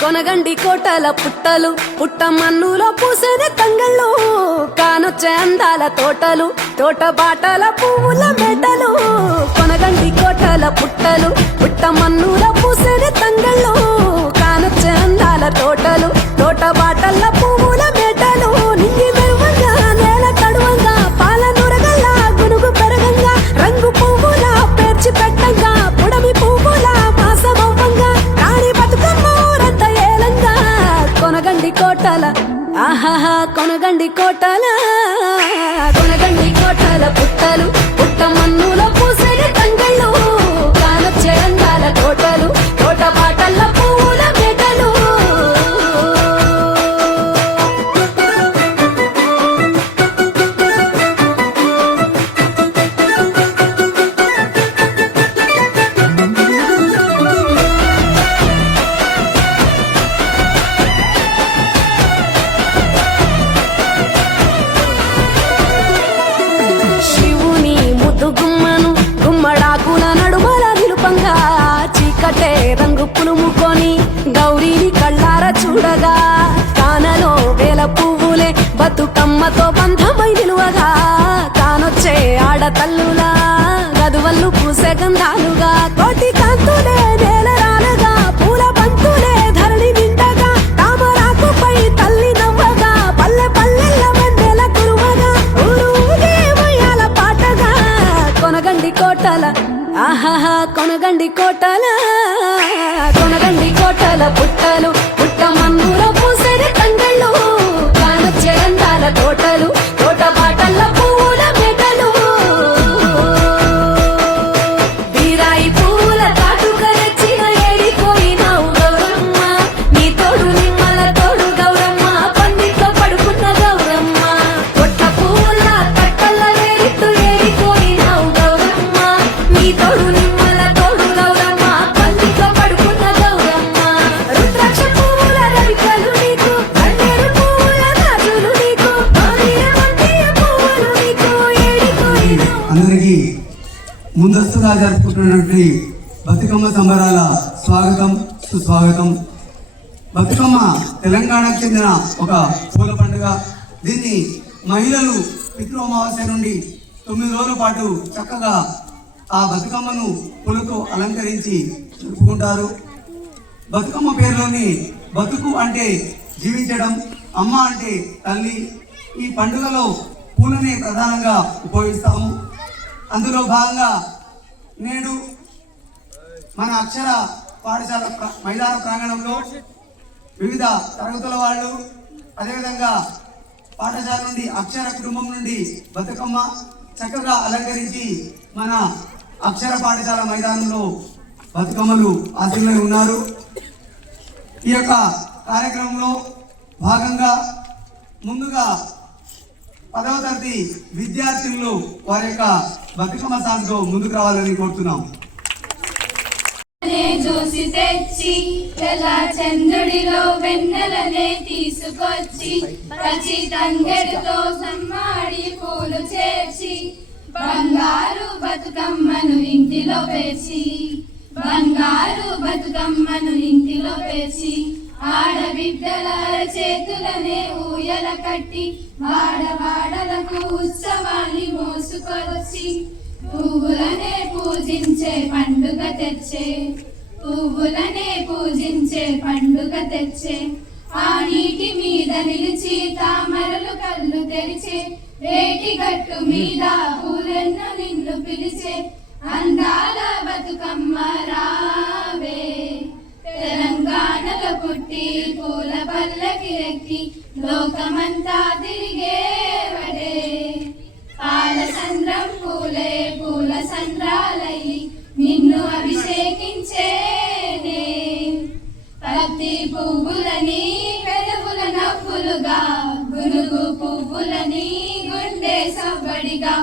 కొనగండి కోటల పుట్టలు పుట్ట మన్నులో పూసిన తంగళ్ళు కానొచ్చే అందాల తోటలు తోట బాటల పువ్వుల మెటలు కొనగండి కోటల పుట్టలు పుట్ట మన్నులో పూసిన తంగళ్ళు కానొచ్చే అందాల తోటలు తోట బాటల పువ్వుల మెటలు నింగి మెరువంగా నేల తడువంగా పాల నురగల్ల గునుగు పెరగంగా రంగు పువ్వుల పేర్చి పెట్టంగా పుడమి పువ్వుల మాసమవ్వంగా రాణి బతుకమ్మ ఊరంతా ఏలంగా కొనగండి కోటల ఆహాహా కొనగండి కోటల పుట్టలు పుట్ట మన్నులో పూసిన తంగళ్ళు కానొచ్చే అందాల తోటలు తోట బాటల్ల పువ్వుల మెటలు శివుని ముద్దు గుమ్మను గుమ్మడాకుల నడుమల నిలుపంగా చీకటే రంగు పులుముకొని గౌరీని కళ్ళార చూడగా కానలో వేల పువ్వులే బతుకమ్మతో బంధమై నిలువగా కానొచ్చే ఆడతల్లులా గదువల్లు పూసే గంధాలుగా కోటి కాంతులే నేల రాలగా పూల బంతులే ధరణి నిండగా తామరాకుపై తల్లి నవ్వగా పల్లె పల్లెల్ల వెన్నెల కురువగా ఊరూగే ఉయ్యాల పాటగా కొనగండి కోటల ఆహాహా కొనగండి కోటల పుట్టలు పుట్ట మన్నులో పూసిన తంగళ్ళు కానొచ్చే అందాల తోటలు తోట బాటల్ల పువ్వుల మెటలు బీరాయి పువ్వుల తాటుక రెచ్చిన ఏడిపోయినావు గౌరమ్మ నీ తోడు నిమ్మల తోడు గౌరమ్మ పందిట్లో పడుకున్న గౌరమ్మ పొట్ట పువ్వుల తట్టల్ల వేడిట్టు ఏడిపోయినావు గౌరమ్మ నీ తోడు నిమ్మల తోడు గౌరమ్మ పందిట్లో పడుకున్న గౌరమ్మ రుద్రాక్ష పువ్వుల రవికలు నీకు కన్నేరు పువ్వుల రాజులు నీకు మల్లె పువ్వులు నీకు ఏడిపోయినావు. అందరికీ ముందస్తుగా జరుపుకుంటున్నటువంటి బతుకమ్మ సంబరాల స్వాగతం సుస్వాగతం. బతుకమ్మ తెలంగాణకు చెందిన ఒక పూల పండుగ. దీన్ని మహిళలు పితృ అమావాస్య నుండి 9 రోజుల పాటు చక్కగా ఆ బతుకమ్మను పూలతో అలంకరించి జరుపుకుంటారు. బతుకమ్మ పేరులోని బతుకు అంటే జీవించడం, అమ్మ అంటే తల్లి. ఈ పండుగలో పూలని ప్రధానంగా ఉపయోగిస్తాము. అందులో భాగంగా నేడు మన అక్షర పాఠశాల మైదాన ప్రాంగణంలో వివిధ తరగతుల వాళ్ళు, అదేవిధంగా పాఠశాల నుండి అక్షర కుటుంబం నుండి బతుకమ్మ చక్కగా అలంకరించి మన అక్షర పాఠశాల మైదానంలో బతుకమ్మలు ఆశీర్వై ఉన్నారు. ఈ యొక్క కార్యక్రమంలో భాగంగా ముందుగా 10వ తరగతి విద్యార్థులు వారి యొక్క బతుకమ్మ సాంగ్తో ముందుకు రావాలని కోరుతున్నాం. చూసి తెచ్చి ఎలా చంద్రుడిలో వెన్నెలనే తీసుకొచ్చి పచ్చి తంగెడుతో సమ్మాడి పూలు చేర్చి బంగారు బతుకమ్మను ఇంటిలో పేర్చి ఆడబిడ్డల చేతులనే ఊయల కట్టి వాడవాడలకు ఉత్సవాన్ని మోసుకొచ్చి పువ్వులనే పూజించే పండుగ తెచ్చే ఆ నీటి మీద నిలిచి తామరలు కళ్ళు తెరిచే వేటి గట్టు మీద పూలెన్న నిన్ను పిలిచే అందాల బతుకమ్మ రావే తెలంగాణలో పుట్టి పూల పల్లకి ఎక్కి లోకమంతా తిరిగేవడే పాలసంద్రం పూలే పూల సంద్రాలయ్యి నిన్ను అభిషేకించేనే పత్తి పువ్వులని పెదవుల నవ్వులుగా గునుగు పువ్వులని గుండె సవ్వడిగా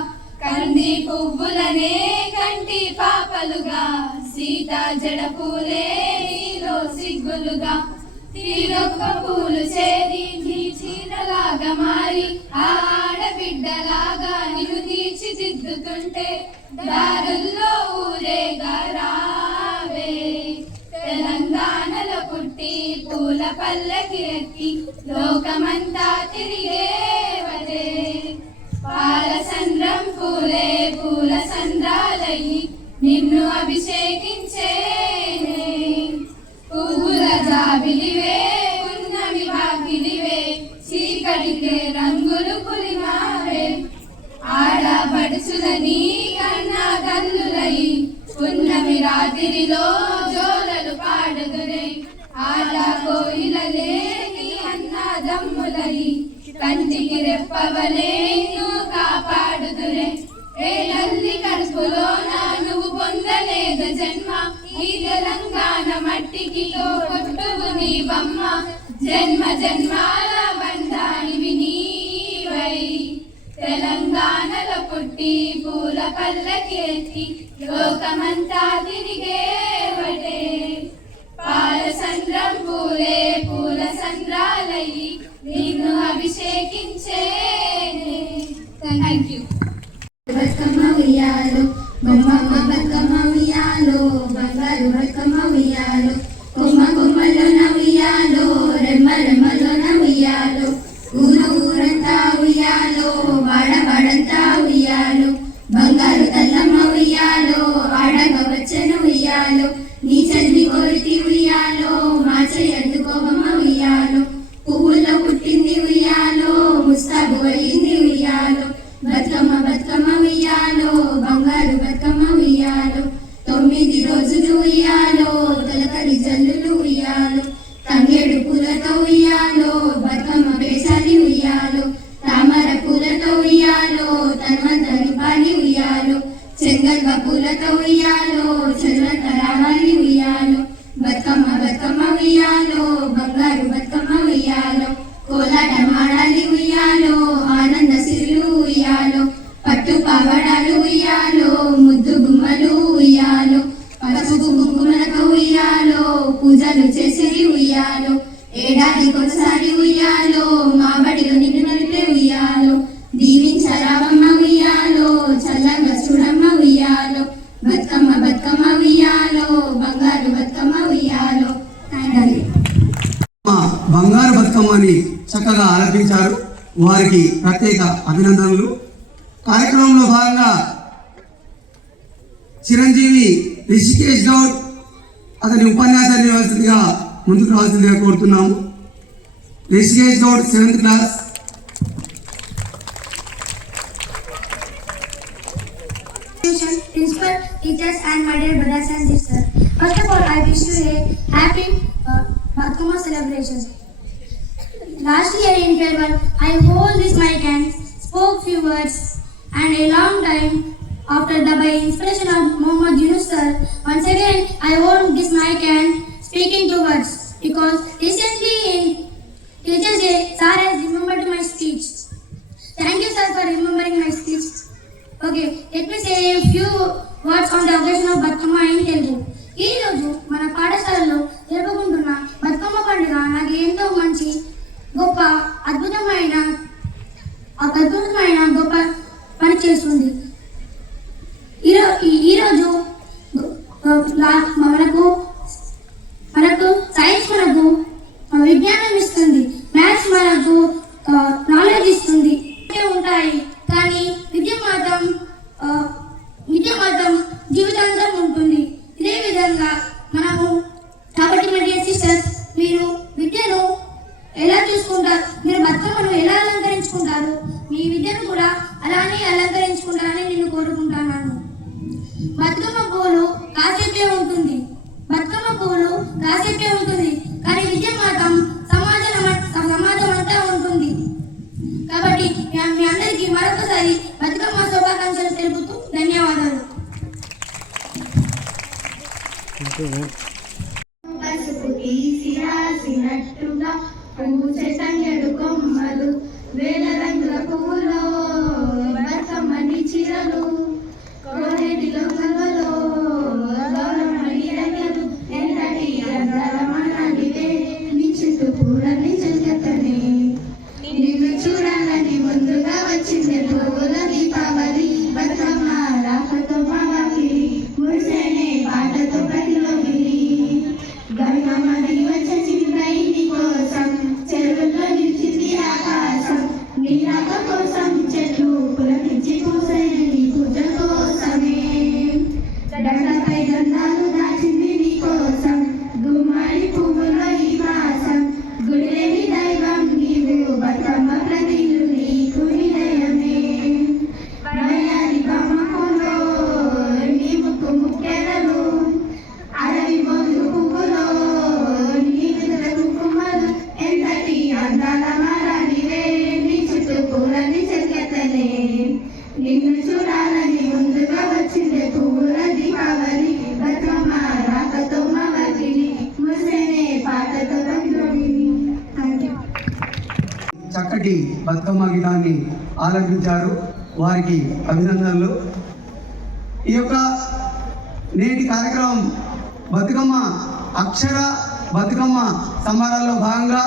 కంది పువ్వులనే కంటి పాపలుగా సీతా జడ పూలే నీలో సిగ్గులుగా తీరొక్క పూలు చేరి నీ చీరలాగా మారి ఆడబిడ్డలాగా నిన్ను తీర్చిదిద్దుతుంటే దారుల్లో ఊరేగా రావే తెలంగాణలో పుట్టి పూల పల్లకి ఎక్కి లోకమంతా తిరిగేవటే పాల సంద్రం పూలే పూల సంద్రాలయ్యి నిన్ను అభిషేకించేనే పువ్వుల జాబిలివే ఉన్నవి వాకిలివే చీకటికే రంగులు పులిమావే ఆడపడుచులని కన్నా కల్లులై ఉన్నవి రాత్రిలో జోలలు పాడుదురే ఆడ కోయిలలే నీ అన్నదమ్ములై కంటికి రెప్పవలే నిన్ను కాపాడుదురే ఏ నల్లి కడుపులోన నువ్వు పొందలేదు జన్మ ఈ తెలంగాణ మట్టికి కొట్టువు నీ బొమ్మ జన్మ జన్మాల బంధానివి నీవై తెలంగాణలో పుట్టి పూల పల్లకి ఎత్తి లోకమంతా తిరిగేవటే పాల సంద్రం పూలే పూల సంద్రాలయ్యి నిన్ను అభిషేకించేనే. Thank you. బతుకమ్మ ఉయ్యాలో బొమ్మమ్మ బతుకమ్మ ఉయ్యాలో బంగారు బతుకమ్మ ఉయ్యాలో కొమ్మ కొమ్మలోన ఉయ్యాలో రెమ్మ రెమ్మలోన ఉయ్యాలో ఊరు ఊరంతా ఉయ్యాలో వాడ వాడంతా ఉయ్యాలో బంగారు తల్లమ్మ ఉయ్యాలో ఆడగ వచ్చెను ఉయ్యాలో నీ చల్లి కోరితి ఉయ్యాలో మా చెయ్యట్టుకోవమ్మ ఉయ్యాలో పువ్వుల్లో పుట్టింది ఉయ్యాలో ముస్తాబు అయింది ఉయ్యాలో బతుకమ్మ బతుకమ్మ ఉయ్యాలో బంగారు బతుకమ్మ ఉయ్యాలో 9 రోజులు ఉయ్యాలో తొలకరి జల్లులు ఉయ్యాలో తంగేడు పూలతో ఉయ్యాలో బతుకమ్మ పేసాలి ఉయ్యాలో తామర పూలతో ఉయ్యాలో తన్వంతరి పాలి ఉయ్యాలో చెంగల్వ పూలతో ఉయ్యాలో చెల్లంత రావాలి ఉయ్యాలో బతుకమ్మ బతుకమ్మ ఉయ్యాలో బంగారు బతుకమ్మ ఉయ్యాలో కోలాట మాడాలి ఉయ్యాలో ఆనంద సిరులు ఉయ్యాలో పట్టు పావడాలు ఉయ్యాలో ముద్దు గుమ్మలు ఉయ్యాలో పసుపు కుంకుమలతో ఉయ్యాలో పూజలు చేసేది ఉయ్యాలో ఏడాదికొకసారి ఉయ్యాలో మా బడిలో నిన్ను నడిపే ఉయ్యాలో దీవించరావమ్మ ఉయ్యాలో చల్లగా చూడమ్మ ఉయ్యాలో బతుకమ్మ బతుకమ్మ ఉయ్యాలో బంగారు బతుకమ్మ ఉయ్యాలో. బంగారు బతుకమ్మని చక్కగా ఆలపించారు. వారికి ప్రత్యేక అభినందనలు. కార్యక్రమంలో భాగంగా చిరంజీవి రిషికేష్ గౌడ్ అతని ఉపన్యాసాన్ని నిర్వహిస్తుందిగా ముందుకు రావాల్సిందిగా కోరుతున్నాము. Rishikesh Goud 7th class. Principal, teachers and my dear brothers and sisters. First of all, I wish you a happy Batkama celebration. Last year in farewell, I hold this mic and spoke few words, and a long time after the by inspiration of Muhammad Yunus sir, once again I hold this mic and speaking two words because recently in Teachers Day, sir has remembered my speech. Thank you sir for remembering my speech. Okay, let me say a few words on the occasion of Batkama in Telugu. ఈ రోజు మన పాఠశాలలో జరుపుకుంటున్న బతుకమ్మ పండుగ నాకు ఎంతో మంచి గొప్ప అద్భుతమైన గొప్ప పని చేస్తుంది. ఈరోజు మనకు సైన్స్ మనకు విజ్ఞానం ఇస్తుంది, మ్యాథ్స్ మనకు నాలెడ్జ్ ఇస్తుంది ఉంటాయి. కానీ విద్య మాత్రం జీవితాంతం ఉంటుంది. ఇదే విధంగా మనము కాబట్టి మై డియర్ సిస్టర్స్, మీరు విద్యను ఎలా చూసుకుంటారు, మీరు బతుకమ్మను ఎలా అలంకరించుకుంటారు, మీ విద్యను కూడా అలానే అలంకరించుకుంటారని నేను కోరుకుంటున్నాను. బతుకమ్మ పువ్వులు కాసేపే ఉంటుంది, కానీ విద్య మాత్రం సమాజం అంతా ఉంటుంది. కాబట్టి మీ అందరికీ మరొకసారి బతుకమ్మ శుభాకాంక్షలు తెలుపుతూ ధన్యవాదాలు. పసుపు తీసి రాసినట్టుగా పూచే తంగెడు కొమ్మలు వేల రంగుల పువ్వులో బతుకమ్మని చీరలు కోనేటిలో కల్వలో గౌరమ్మని రంగులు ఎంతటి అందరమనడివే నీ చుట్టూ పూలని జగతనే నిన్ను చూడాలని ముందుగా వచ్చింది పువ్వుల దీపావళి బతుకమ్మ రాకతో మాకి మురిసేనే పాటతో ప్రతిలోకి గంగమ్మని వచ్చి చింతైని చక్కటి బతుకమ్మ గీతాన్ని ఆలపించారు. వారికి అభినందనలు. ఈ యొక్క నేటి కార్యక్రమం బతుకమ్మ అక్షర బతుకమ్మ సంబరాల్లో భాగంగా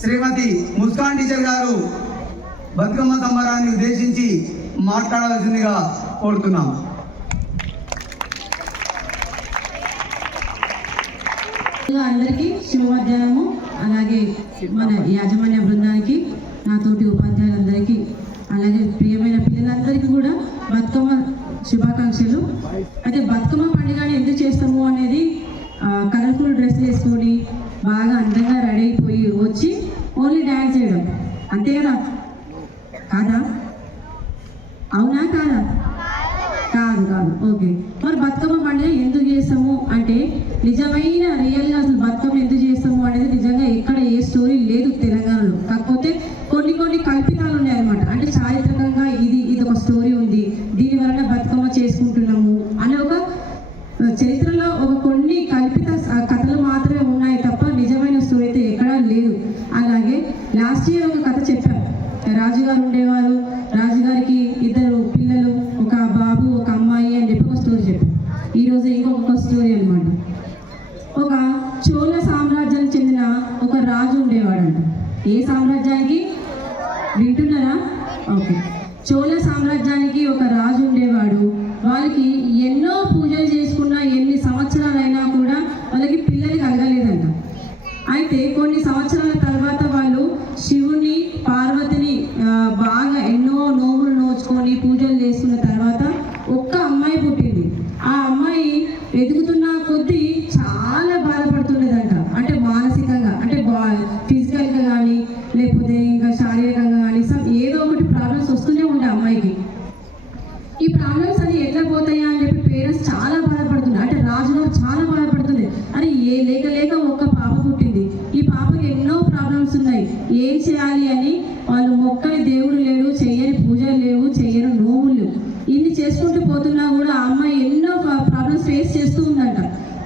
శ్రీమతి ముస్కాన్ టీచర్ గారు బతుకమ్మ సంబరాన్ని ఉద్దేశించి మాట్లాడాల్సిందిగా కోరుతున్నాం. అందరికీ శుభోదయము. అలాగే మన యాజమాన్య బృందానికి, నాతోటి ఉపాధ్యాయులందరికీ, అలాగే ప్రియమైన పిల్లలందరికీ కూడా బతుకమ్మ శుభాకాంక్షలు. అయితే బతుకమ్మ పండుగని ఎందుకు చేస్తాము అనేది కలర్ఫుల్ డ్రెస్ వేసుకొని బాగా అందంగా రెడీ అయిపోయి వచ్చి ఓన్లీ డ్యాన్స్ చేయడం అంతే కదా? కాదా? అవునా కాదా? కాదు కాదు. ఓకే, మరి బతుకమ్మ పండుగ ఎందుకు చేస్తాము అంటే నిజమైన రియల్గా అసలు బతుకమ్మ ఎందుకు చేస్తాము అనేది నిజంగా ఎక్కడ ఏ స్టోరీ లేదు తెలంగాణలో. కాకపోతే కొన్ని కొన్ని కల్పితాలు ఉన్నాయి అనమాట. అంటే చారిత్రకంగా ఇది ఒక స్టోరీ ఉంది, దీని వలన బతుకమ్మ చేసుకుంటున్నాము అనే ఒక చరిత్రలో ఒక కొన్ని కల్పిత కథలు మాత్రమే ఉన్నాయి తప్ప నిజమైన స్టోరీ అయితే ఎక్కడా లేదు. అలాగే లాస్ట్ ఇయర్ ఒక కథ చెప్పారు. రాజుగారు ఉండేవారు, రాజుగారికి 2 పిల్లలు, ఒక బాబు ఒక అమ్మాయి అని చెప్పి ఒక స్టోరీ చెప్పారు. ఈరోజు ఇంకొక స్టోరీ అనమాట. ఒక చోళ సామ్రాజ్యానికి చెందిన ఒక రాజు ఉండేవాడంట. ఏ సామ్రాజ్యానికి? వింటున్నారా? ఓకే, చోళ సామ్రాజ్యానికి ఒక రాజు ఉండేవాడు. వాళ్ళకి ఎన్నో పూజలు చేసుకున్నా, ఎన్ని సంవత్సరాలైనా కూడా వాళ్ళకి పిల్లలు కలగలేదంట. అయితే కొన్ని సంవత్సరాల తర్వాత వాళ్ళు శివుని పార్వతిని బాగా ఎన్నో నోములు నోచుకొని పూజలు చేసుకున్న తర్వాత ఒక్క అమ్మాయి పుట్టింది. ఆ అమ్మాయి ఎదుగుతున్న కొద్దీ చాలా బాధపడుతుండేదంట. అంటే మానసికంగా, అంటే ఫిజికల్గా కానీ లేకపోతే ఇంకా శారీరకంగా కానీ ఏదో ఒకటి ప్రాబ్లమ్స్ వస్తూనే ఉండే అమ్మాయికి. ఈ ప్రాబ్లమ్స్ అది ఎట్లా పోతాయా అని చెప్పి పేరెంట్స్ చాలా బాధపడుతున్నారు. అంటే రాజుగారు చాలా బాధపడుతుంది. అరే లేక ఒక్క పాప పుట్టింది, ఈ పాపకి ఎన్నో ప్రాబ్లమ్స్ ఉన్నాయి, ఏం చేయాలి అని వాళ్ళు మొక్కని దేవుడు లేడు, చెయ్యని పూజలు లేవు, చెయ్యని నోములు లేవు. ఇన్ని చేసుకుంటూ పోతున్నా కూడా ఆ అమ్మాయి ఎన్నో ప్రాబ్లమ్స్ ఫేస్ చేస్తూ ఉందంట.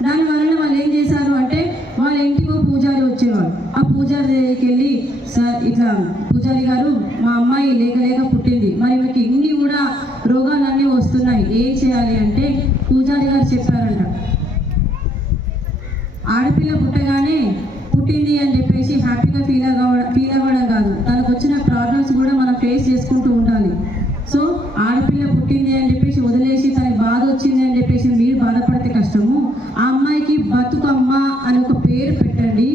దానివల్ల వాళ్ళు ఏం చేశారు అంటే వాళ్ళ ఇంటికి పూజారి వచ్చేవారు. ఆ పూజారి దగ్గరికి వెళ్ళి, సార్ ఇట్లా పూజారి గారు మా అమ్మాయి లేక పుట్టింది, మరి మీకు ఇన్ని కూడా రోగాలన్నీ వస్తున్నాయి, ఏం చేయాలి అంటే పూజారి గారు చెప్పారంట, ఆడపిల్ల పుట్టగానే పుట్టింది అని చెప్పేసి హ్యాపీగా ఫీల్ అవ్వడం కాదు, తనకు వచ్చిన ప్రాబ్లమ్స్ కూడా మనం ఫేస్ చేసుకుంటూ ఉండాలి. సో ఆడపిల్ల పుట్టింది అని చెప్పేసి వదిలేసి తనకి బాధ వచ్చింది అని చెప్పేసి మీరు బాధపడితే కష్టము. ఆ అమ్మాయికి బతుకమ్మ అని ఒక పేరు పెట్టండి,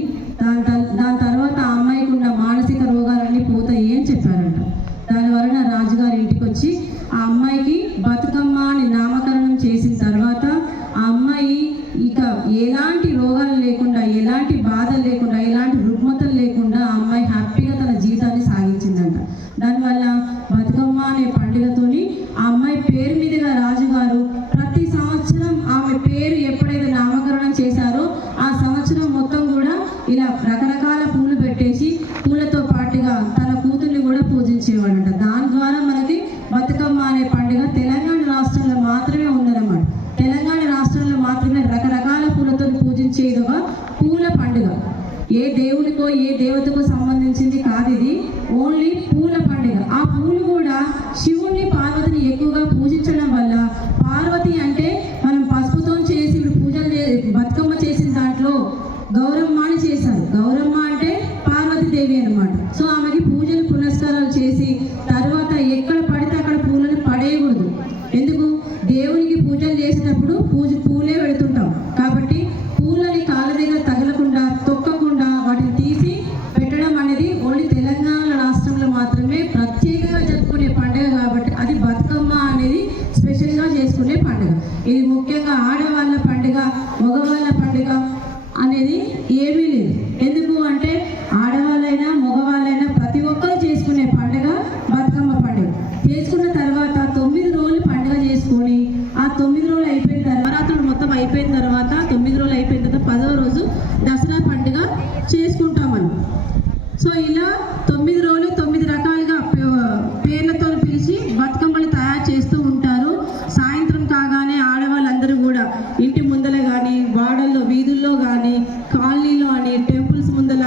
దాని తర్వాత ఆ అమ్మాయికి ఉన్న మానసిక రోగాలన్నీ పోతాయి అని చెప్పారంట. దానివలన రాజుగారి ఇంటికి వచ్చి ఆ అమ్మాయికి బతుకమ్మ అని నామకరణం చేసిన తర్వాత ఆ అమ్మాయి ఇక ఎలాంటి రోగాలు లేకుండా, ఎలాంటి బాధలు లేకుండా, ఎలాంటి రుగ్మతలు లేకుండా ఆ అమ్మాయి హ్యాపీగా తన జీవితాన్ని సాగించిందంట. దానివల్ల బతుకమ్మ అనే పండుగతోని ఆ అమ్మాయి పేరు మీదుగా రాజుగారు ప్రతి సంవత్సరం ఆమె పేరు ఎప్పుడైతే నామకరణం చేశారో ఆ సంవత్సరం మొత్తం కూడా ఇలా రకరకాల పూలు పెట్టేసి పూలతో పాటుగా తన కూతుర్ని కూడా పూజించేవాడంట. దాని ద్వారా మనకి బతుకమ్మ అనే పండుగ తెలంగాణ రాష్ట్రంలో మాత్రమే ఉన్నదన్నమాట. తెలంగాణ రాష్ట్రంలో మాత్రమే రకరకాల పూలతో పూజించేది ఒక పూల పండుగ. ఏ దేవునికో ఏ దేవతకో సంబంధించింది కాదు, ఇది ఓన్లీ పూల పండుగ. ఆ పూలు కూడా శివుణ్ణి పార్వతిని ఎక్కువగా పూజించడం వల్ల, పార్వతి అంటే మనం పసుపుతో చేసి పూజలు బతుకమ్మ చేసిన దాంట్లో గౌరమ్మ అని చేశారు. గౌరమ్మ అంటే పార్వతీదేవి అనమాట. సో ఆమెకి పూజలు పునస్కారాలు చేసి తర్వాత ఎక్కడ పడితే అక్కడ పూలను పడేయకూడదు. ఎందుకు? దేవునికి పూజలు చేసినప్పుడు పూలే పెడుతుంటాం కాబట్టి పూలని కాళ్ళ దగ్గర తగలకుండా, తొక్కకుండా వాటిని తీసి పెట్టడం అనేది ఓన్లీ తెలంగాణ రాష్ట్రంలో మాత్రమే ప్రత్యేకంగా జరుపుకునే పండుగ కాబట్టి అది బతుకమ్మ అనేది స్పెషల్గా చేసుకునే పండుగ. ఇది ముఖ్యంగా ఆడవాళ్ళ పండుగ, మగవాళ్ళ పండుగ అనేది ఏమీ లేదు. ఎందుకు అంటే ఆడవాళ్ళైనా మగవాళ్ళైనా ప్రతి ఒక్కరు చేసుకునే పండుగ బతుకమ్మ పండుగ. చేసుకున్న తర్వాత 9 రోజులు పండుగ చేసుకొని ఆ 9 రోజులు అయిపోయిన తర్వాత, నవరాత్రులు మొత్తం అయిపోయిన తర్వాత 9 రోజులు అయిపోయిన తర్వాత 10వ రోజు దసరా పండుగ చేసుకుంటాం మనం. సో ఇలా 9 రోజులు 9 రకాలుగా పేర్లతో పిలిచి బతుకమ్మలు తయారు చేస్తూ ఉంటారు. సాయంత్రం కాగానే ఆడవాళ్ళందరూ కూడా ఇంటి ముందర కానీ, వాడల్లో, వీధుల్లో కానీ, కాలనీలో అని, టెంపుల్స్ ముందర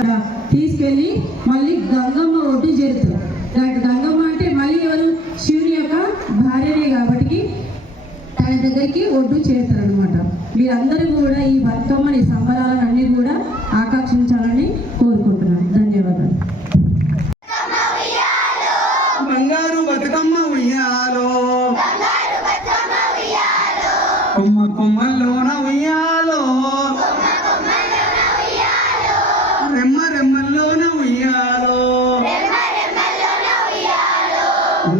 తీసుకెళ్ళి మళ్ళీ గంగమ్మ ఒడ్డు చేరుతారు. గంగమ్మ అంటే మళ్ళీ ఎవరు? శివుని యొక్క భార్యనే కాబట్టి ఆయన దగ్గరికి ఒడ్డు చేరుతారు అనమాట. మీరందరూ కూడా ఈ బతుకమ్మని సంబరాలన్నీ కూడా ఆకాంక్షించాలని కోరుకుంటున్నాను. ధన్యవాదాలు. బంగారు బతుకమ్మ ఉయ్యాలో, కొమ్మ కొమ్మల్లోన ఉయ్యాలో, రెమ్మ రెమ్మల్లోన ఉయ్యాలో,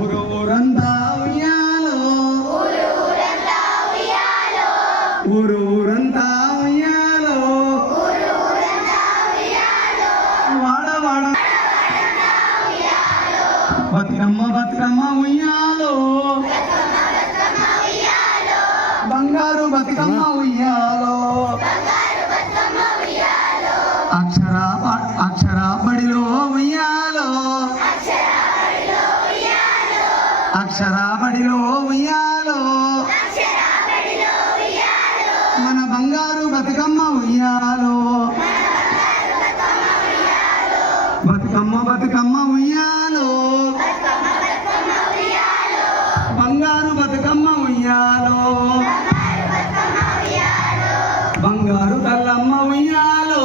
ఊరు ఊరంతా ఉయ్యాలో, ఊరు ఊరంతా ఉయ్యాలో, వాడ వాడ బతుకమ్మ బతుకమ్మ ఉయ్యాలో, బంగారు బతుకమ్మ ఉయ్యాలో, అక్షరా బడిలో ఉయ్యాలో, అక్షరా బడిలో ఉయ్యాలో, మన బంగారు బతుకమ్మ ఉయ్యాలో, బతుకమ్మ బతుకమ్మ ఉయ్యాలో, బంగారు బతుకమ్మ ఉయ్యాలో, బంగారు తల్లమ్మ ఉయ్యాలో,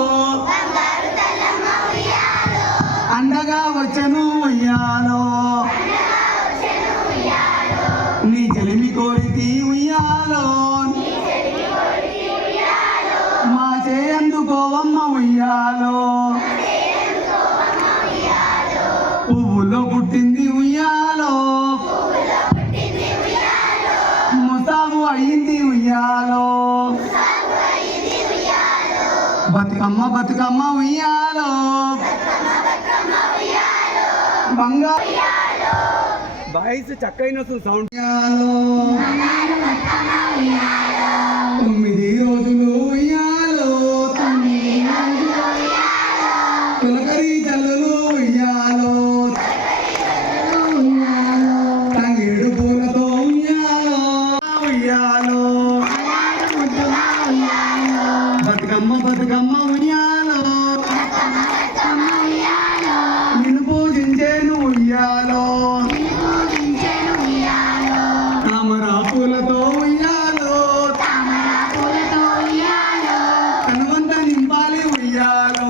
అండగా వచ్చను ఉయ్యాలో, నీ చెలిమి కోరితి ఉయ్యాలో, మా చేయందుకోవమ్మ ఉయ్యాలో, పువ్వులో పుట్టింది ఉయ్యాలో, ముసాబు అయ్యింది ఉయ్యాలో, బతుకమ్మ బతుకమ్మ ఉయ్యాలో, బంగారు బాయ్స్ చక్కైన సౌండ్ ఉయ్యాలో, 9 రోజులు ఉయ్యాలో, తొలకరి జల్లులు ఉయ్యాలో, తంగేడు పూలతో ఉయ్యాలో, ఉయ్యాలో, బతుకమ్మ బతుకమ్మ ఉయ్యాలో, నిన్ను పూజించేను ఉయ్యాలో, తామర పూలతో ఉయ్యాలో, కనువంత నింపాలి ఉయ్యాలో,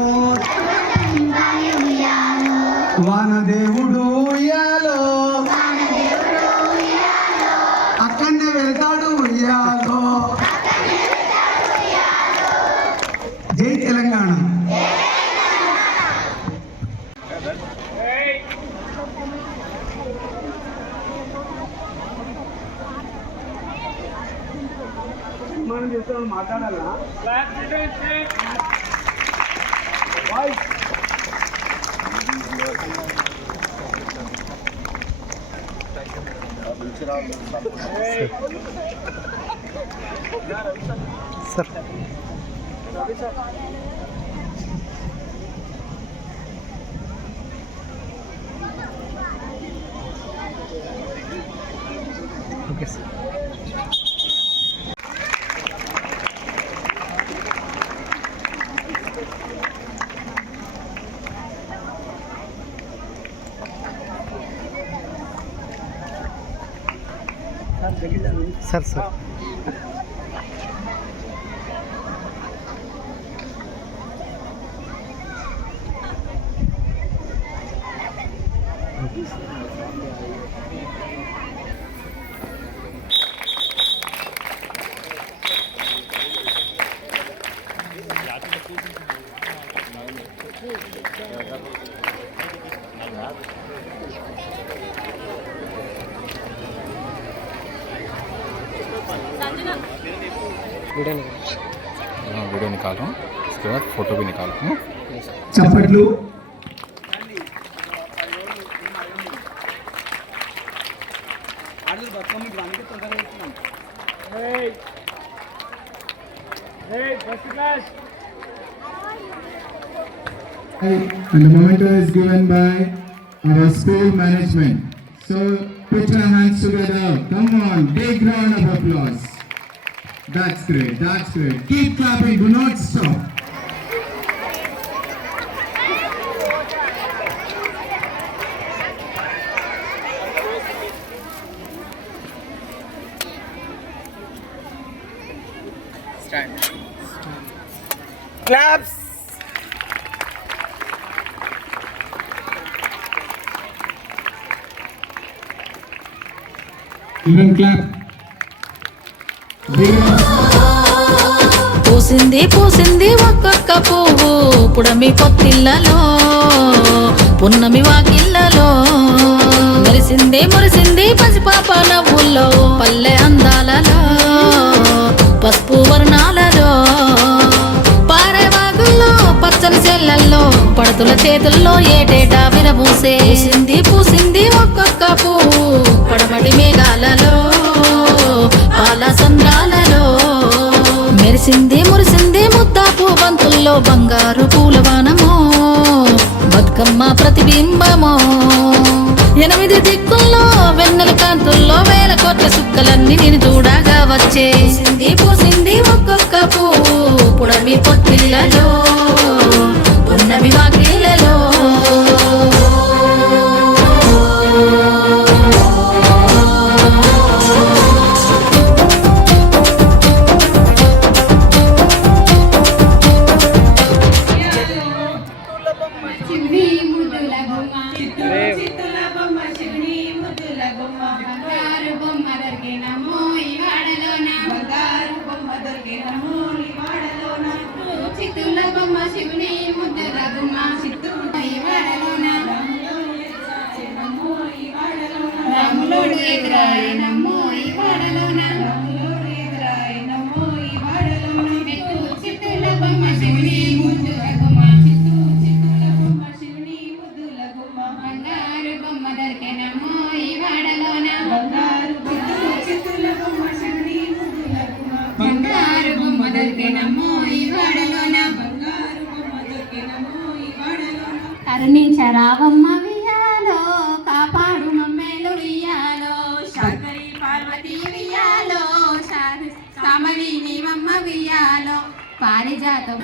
వానదేవుడు ఉయ్యాలో, అక్కడనే వెళ్తాడు ఉయ్యాలో. జై తెలంగాణ. మనం చేస్తాం మాట్లాడాలా? Sir okay sir. Sir sir video निकाल रहा हूँ, उसके बाद फ़ोटो भी निकाल रहा हूँ. చప్పట్లు. And the memento is given by our school management. So put your hands together. Come on, big round of applause. That's great. That's great. Keep clapping. Do not stop. Claps. Even clap. Bigger. పూసింది పూసింది ఒక్కొక్క పువ్వు పుడమి పొత్తిళ్ళలో పున్నమి వాకిళ్ళలో మురిసింది మురిసింది పసిపాప నవ్వుల్లో పల్లె అందాలలో పసుపు వర్ణాలలో పారేవాగుల్లో పచ్చని చెల్లల్లో పడతుల చేతుల్లో ఏటేటా విరబూసే పూసింది పూసింది ఒక్కొక్క పువ్వు పడమటి మేఘాలలో పాల సంద్రాలలో మెరిసింది మురిసింది ముద్దాపు బంతుల్లో బంగారు పూలవానమో బతుకమ్మ ప్రతిబింబమో 8 దిక్కుల్లో వెన్నెల కాంతుల్లో వేల కోట్ల సుక్కలన్నీ నేను చూడగా వచ్చే పూసింది పూసింది ఒక్కొక్క పువ్వు పుడమి పొత్తిళ్ళలో పున్నమి వాకిళ్ళలో శివుని ముద్దుల బొమ్మ చిత్తుల బొమ్మ శివుని ముద్దుల బొమ్మ బంగారు బొమ్మ దొరికినమో ఈ వాడలోన బంగారు బొమ్మ దొరికినమో ఈ వాడలోన చిత్తుల బొమ్మ శివుని ముద్దుల బొమ్మ చిత్తూరు ఈ వాడలోన రాములోడు ఎదురాయనమ్మో ఈ వాడలోన రాములోడు ఎదురాయనమ్మో ఈ వాడలోన చిత్తుల బొమ్మ శివుని ముద్దుల బొమ్మ బంగారు బొమ్మ దొరికెనమో ఈ వాడలోన బంగారు బొమ్మ శివుని ముద్దుల బొమ్మ బంగారు బొమ్మ దొరికెనమో ఈ వాడలోన బంగారు బొమ్మ దొరికెనమో ఈ వాడలోన కరుణించరావమ్మ వియాలో కాపాడు మమ్మేలు వియాలో శంకరి పార్వతి వియాలో కామలి నీవమ్మ వియాలో పారిజాతం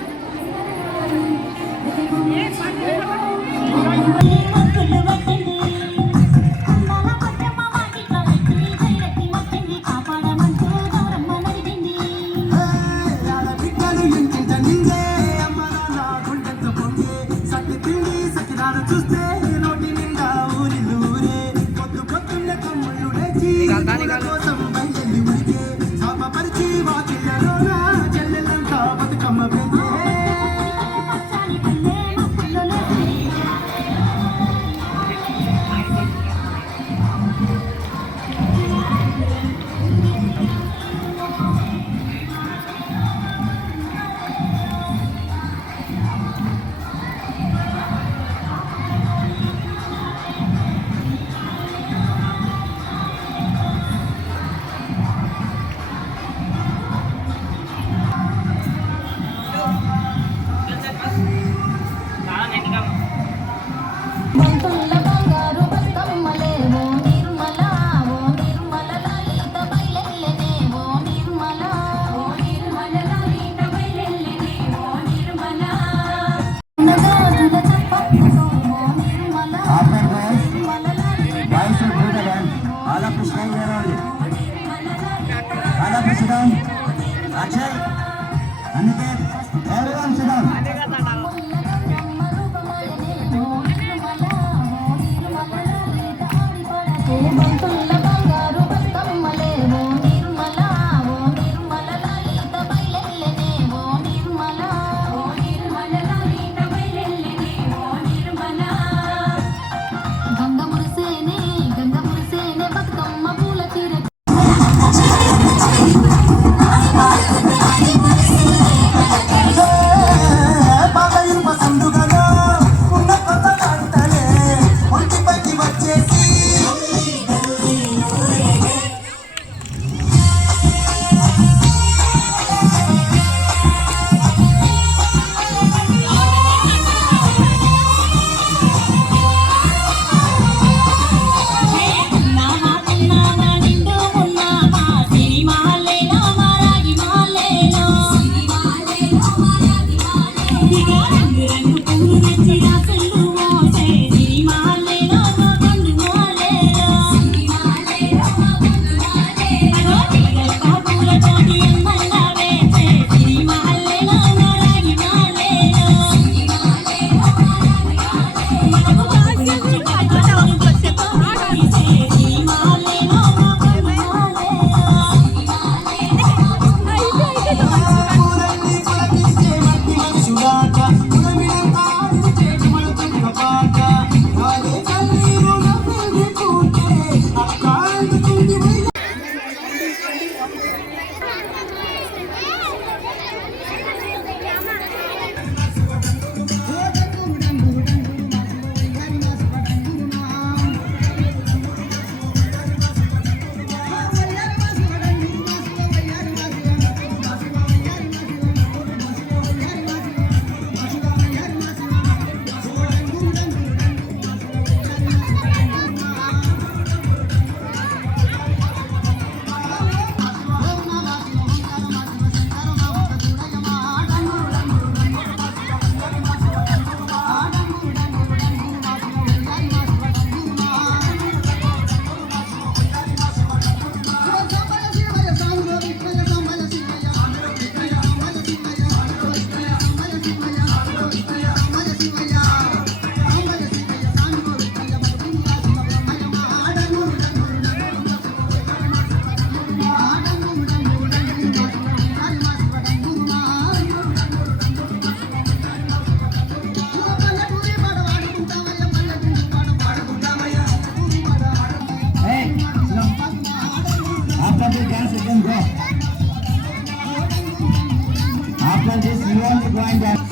పూలతోటి ఎమ్మల్లా వేసే సిరిమాలేలో రాగి మాలే వలలో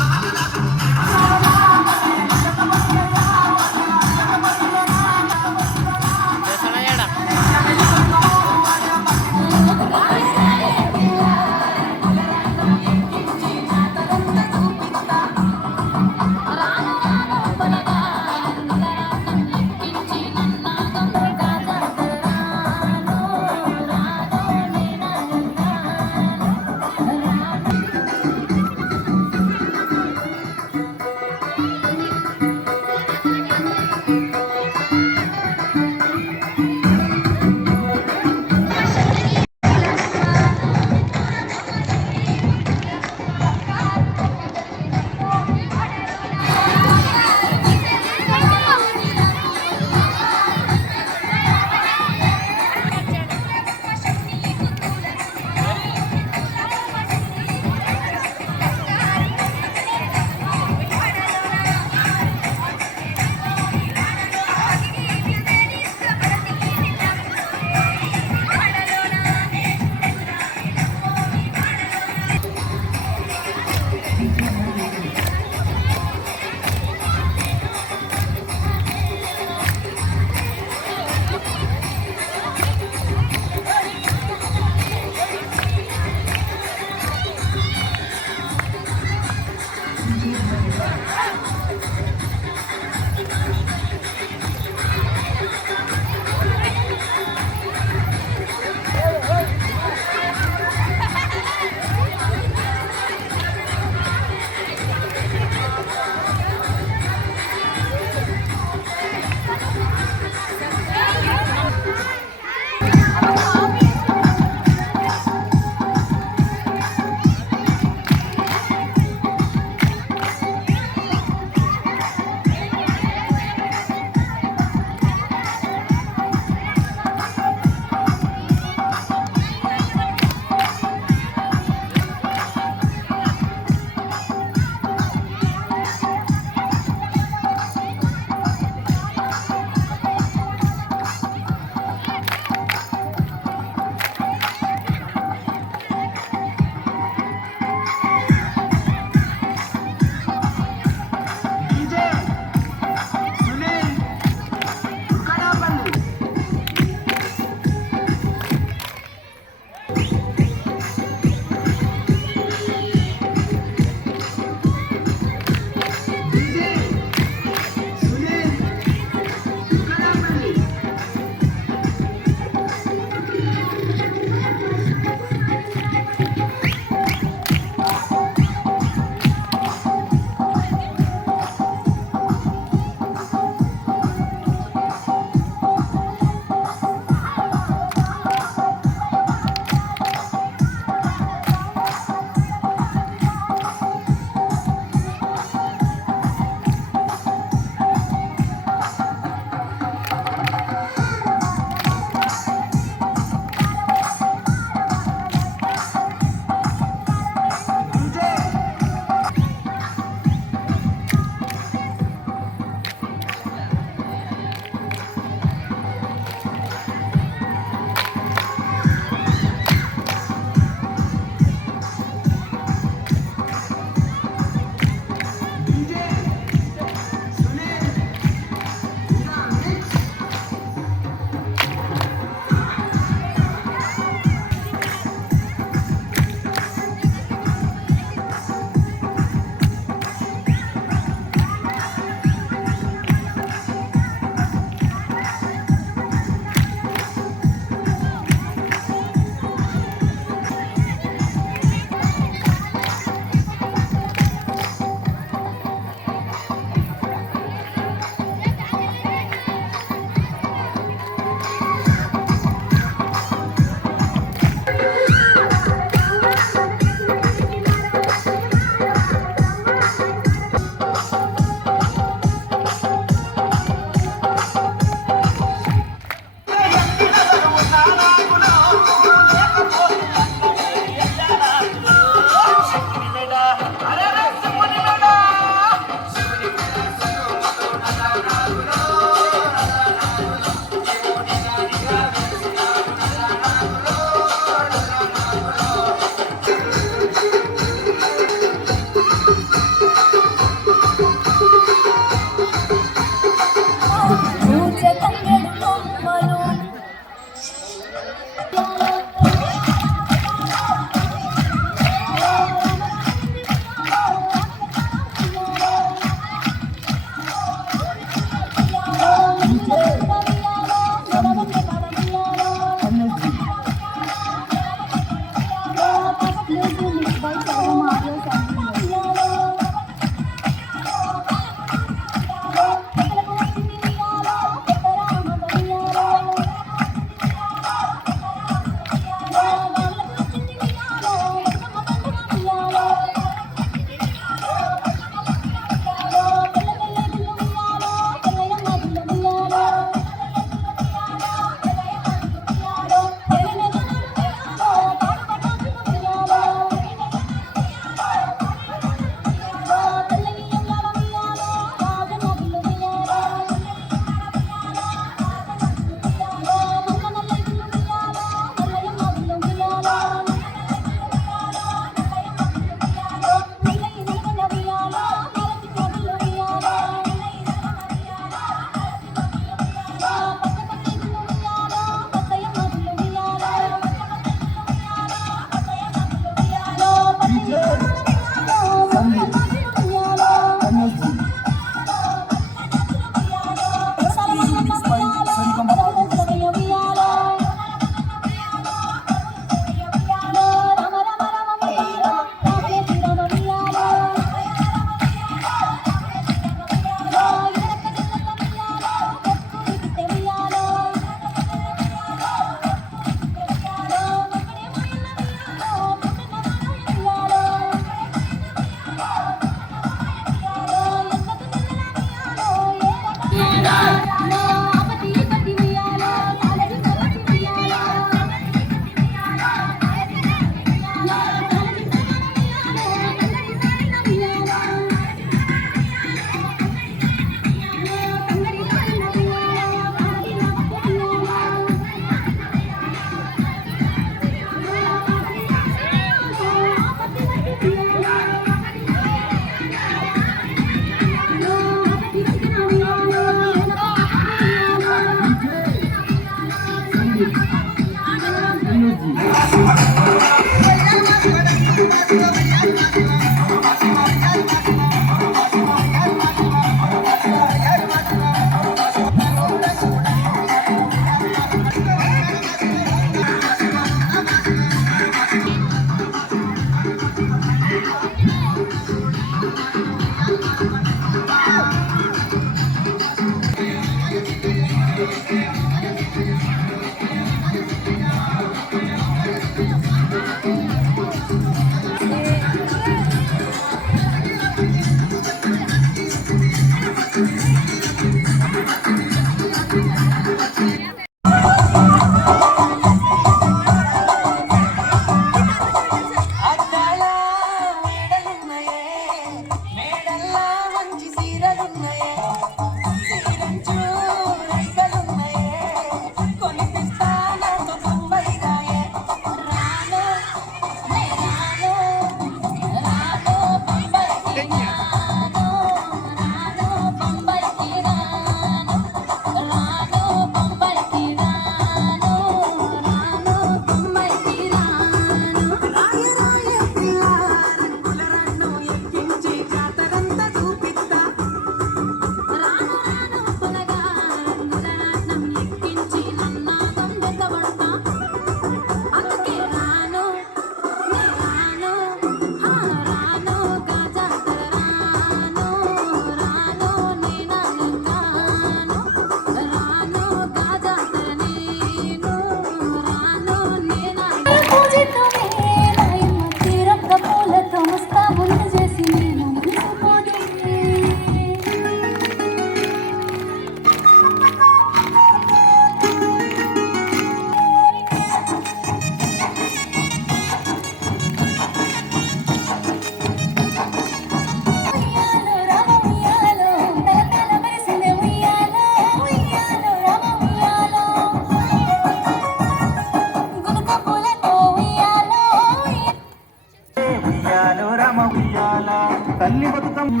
తల్లి బతుకమ్మ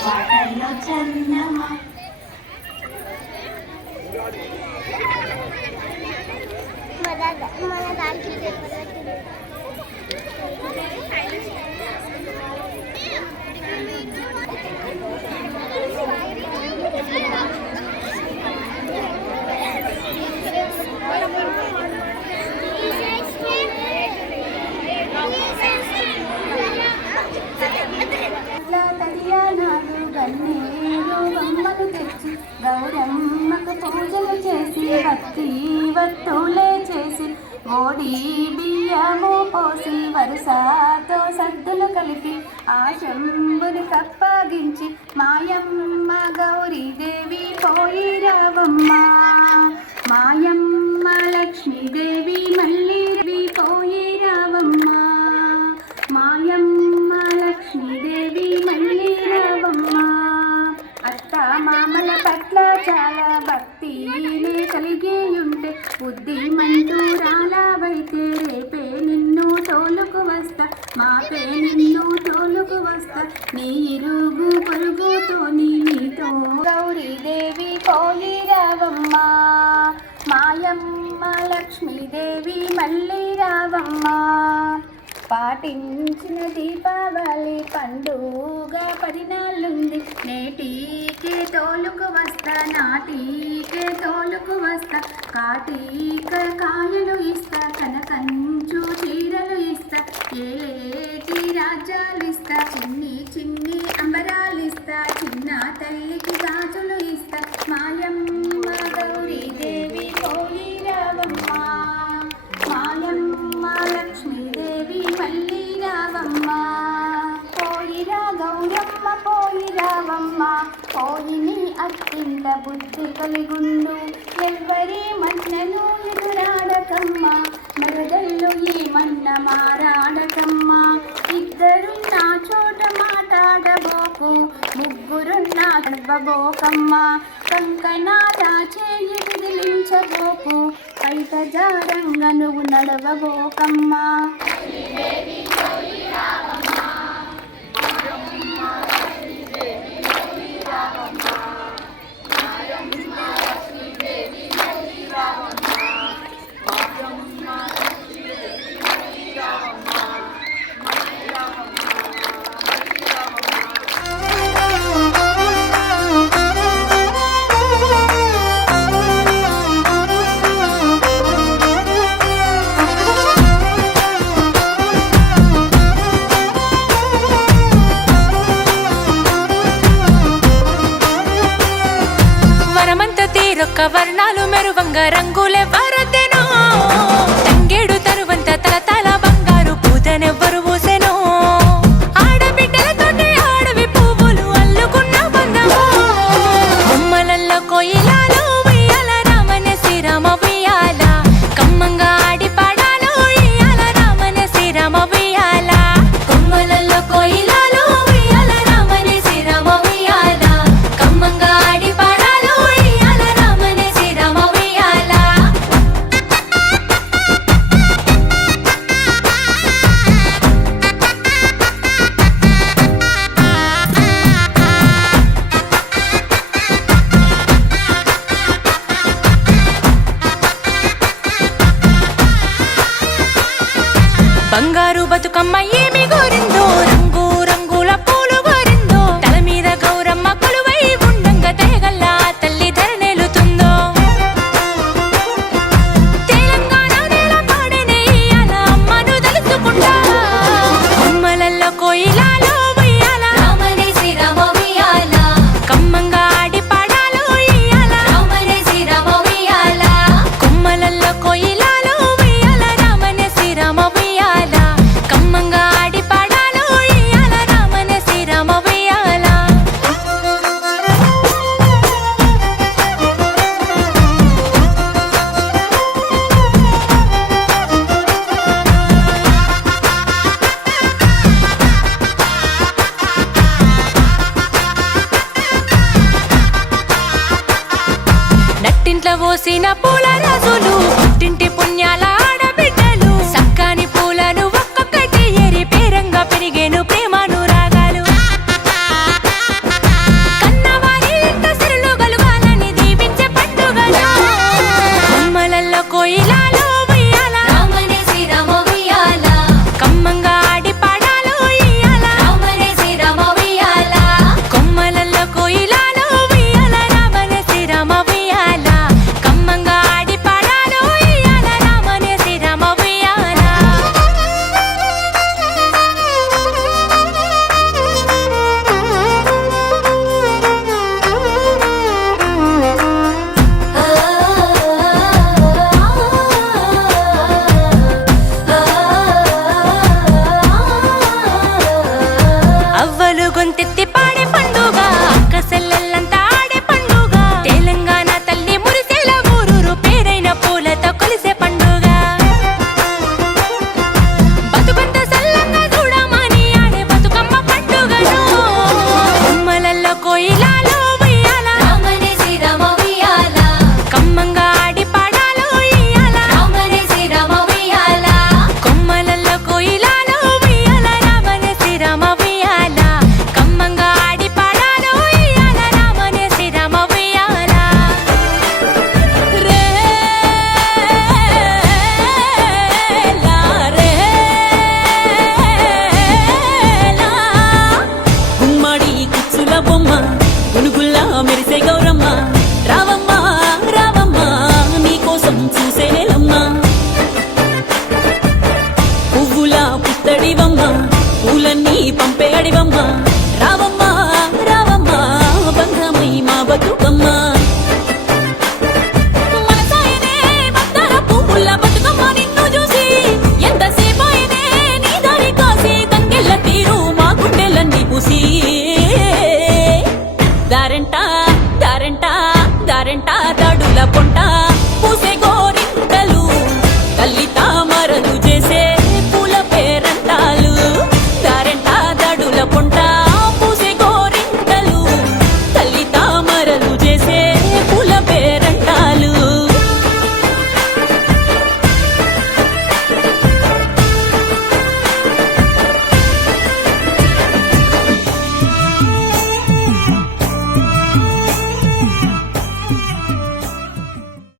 పాటల్లో చందమా మన దానికి బొమ్మలు తెచ్చి గౌరమ్మకు పూజలు చేసి భక్తి వత్తులే చేసి ఓడి బియ్యము పోసి వరుసతో సద్దులు కలిపి ఆ శంభుని కప్పగించి మాయమ్మ గౌరీదేవి పోయి రావమ్మ మాయమ్మ లక్ష్మీదేవి మళ్ళీ పోయి రావమ్మ మాయమ్మ లక్ష్మీదేవి మళ్ళీ రావమ్మ అత్త మామల పట్ల చాలా భక్తినే కలిగి ఉంటే బుద్ధిమంతురాలవైతే రేపే నిన్ను తోలుకు వస్తా మాపే నిన్ను తోలుకు వస్తా నీ ఇరుగు పొరుగుతో నీతో గౌరీదేవి పోయి రావమ్మ మాయమ్మ లక్ష్మీదేవి మళ్ళీ రావమ్మ పాటించిన దీపావళి పండుగ 10 నాళ్ళుంది నేటికే తోలుకు వస్తా నాటికే తోలుకు వస్తా కాటిక కాయలు ఇస్తా కనకంచు చీరలు ఇస్తా ఏలేటి రాజ్యాలు ఇస్తా చిన్ని చిన్ని అంబరాలు ఇస్తా చిన్న తల్లికి గాజులు ఇస్తా మాయమ్మ గౌరీదేవి పోయి రావమ్మ మాయమ్మ లక్ష్మీదేవి మళ్ళీ రావమ్మ పోయిరా గౌరమ్మ పోయి రావమ్మ పోయి నీ అత్తింట బుద్ధి కలిగుండు ఎవ్వరి మన్నను ఎదురాడకమ్మ మరదళ్ళు ఈ మన్న మారాడకమ్మ ఇద్దరు నా చోట మాట్లాడబోకు ముగ్గురున్నా గర్భబోకమ్మ కంకణాల చేయి విదిలించబోకు కైత జారంగా నువ్వు నడవబోకమ్మ తీరొక్క వర్ణాలు మెరువంగ రంగులే వరదెనో తంగేడు తరువంత తలతల బంగారు పూతనెవ్వరు పూసెనో ఆడబిడ్డలతోటి ఆడవి పువ్వులు అల్లుకున్న బంధమో బొమ్మలల్లో కొయిలాలు ఉయ్యాల రామనే శ్రీరామ ఉయ్యాల కమ్మంగా ఆడి పాడాలు ఉయ్యాల రామనే శ్రీరామ ఉయ్యాల బొమ్మలల్లో కొయిలాలు ఉయ్యాల రామనే శ్రీరామ ఉయ్యాల కమ్మంగా ఆడి పాడాలు ఉయ్యాల రామనే శ్రీరామ ఉయ్యాల బంగారు బతుకమ్మ ఏమి గోరిందో రంగు రంగుల పూలు గోరిందో తల మీద గౌరమ్మ కొలువై ఉండంగా దయగల్లా తల్లి ధరనేలుతుందో తెలంగాణ నేల పాడనే ఇయ్యాల అమ్మను తలుచుకుంటా బొమ్మలల్లో కోయిలాలు ఉయ్యాల రామనే శ్రీరామ ఉయ్యాల కమ్మంగా ఆడి పాడాలు ఇయ్యాల రామనే శ్రీరామ ఉయ్యాల కొమ్మలల్లో కోయిలాలు ఉయ్యాల రామనే శ్రీరామ ఉయ్యాల కమ్మంగా ఆడి పాడాలు ఇయ్యాల రామనే శ్రీరామ ఉయ్యాల నట్టింట్ల పోసిన పూల రాజులు పుట్టింటి పుణ్యాల ఆడబిడ్డలు సక్కాని పూలను ఒక్కొక్కటి ఏరి పేరంగా పెరిగి దారంట దారంట దారంట దడుల పొంట పూసే గోరింటలు తల్లి తామ